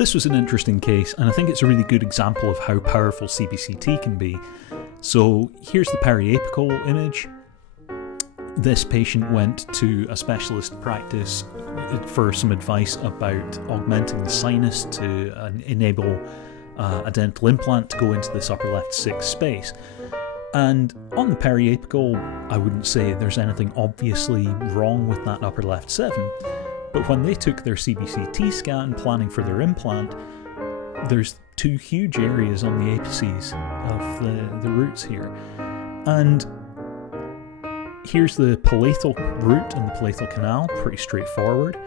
This was an interesting case, and I think it's a really good example of how powerful CBCT can be. So here's the periapical image. This patient went to a specialist practice for some advice about augmenting the sinus to enable a dental implant to go into this upper left 6 space. And on the periapical, I wouldn't say there's anything obviously wrong with that upper left 7, but when they took their CBCT scan planning for their implant, there's 2 huge areas on the apices of the roots here. And here's the palatal root and the palatal canal, pretty straightforward.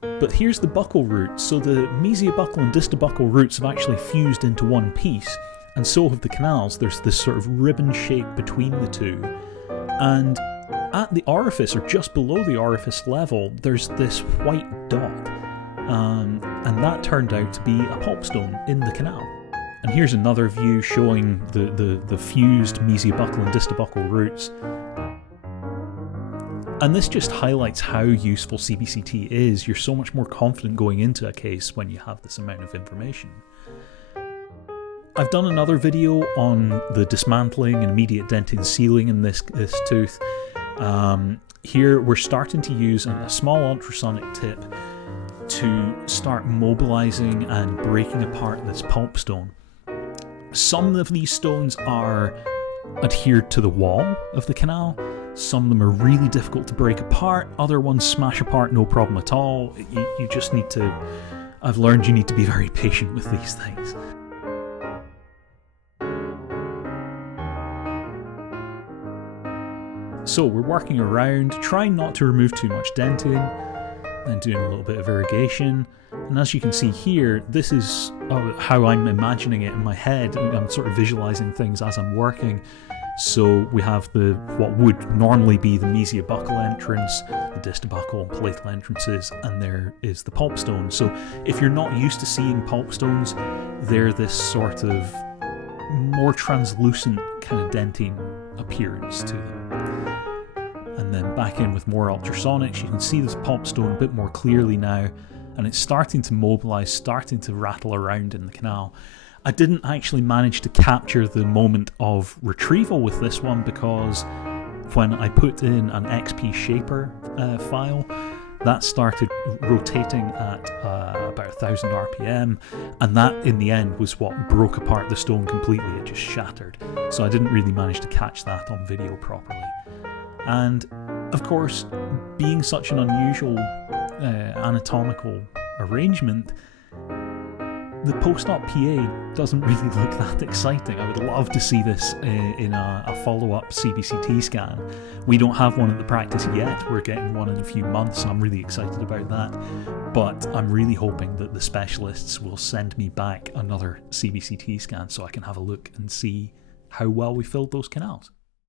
But here's the buccal root, so the mesiobuccal and distobuccal roots have actually fused into one piece, and so have the canals. There's this sort of ribbon shape between the two. And at the orifice, or just below the orifice level, there's this white dot. And that turned out to be a pulp stone in the canal. And here's another view showing the fused mesiobuccal and distobuccal roots. And this just highlights how useful CBCT is. You're so much more confident going into a case when you have this amount of information. I've done another video on the dismantling and immediate dentin sealing in this tooth. Here we're starting to use a small ultrasonic tip to start mobilizing and breaking apart this pulp stone. Some of these stones are adhered to the wall of the canal. Some of them are really difficult to break apart. Other ones smash apart no problem at all. You just need to... I've learned you need to be very patient with these things. So we're working around, trying not to remove too much dentin, then doing a little bit of irrigation. And as you can see here, this is how I'm imagining it in my head. I'm sort of visualizing things as I'm working. So we have what would normally be the mesiobuccal entrance, the distobuccal and palatal entrances, and there is the pulp stone. So if you're not used to seeing pulp stones, they're this sort of more translucent kind of dentine appearance to them. And then back in with more ultrasonics, you can see this pulp stone a bit more clearly now, and it's starting to mobilize, starting to rattle around in the canal. I didn't actually manage to capture the moment of retrieval with this one because when I put in an XP Shaper file, that started rotating at about 1000 RPM, and that in the end was what broke apart the stone completely. It just shattered. So I didn't really manage to catch that on video properly. And of course, being such an unusual anatomical arrangement, the post-op PA doesn't really look that exciting. I would love to see this in a follow-up CBCT scan. We don't have one at the practice yet. We're getting one in a few months, and I'm really excited about that. But I'm really hoping that the specialists will send me back another CBCT scan so I can have a look and see how well we filled those canals.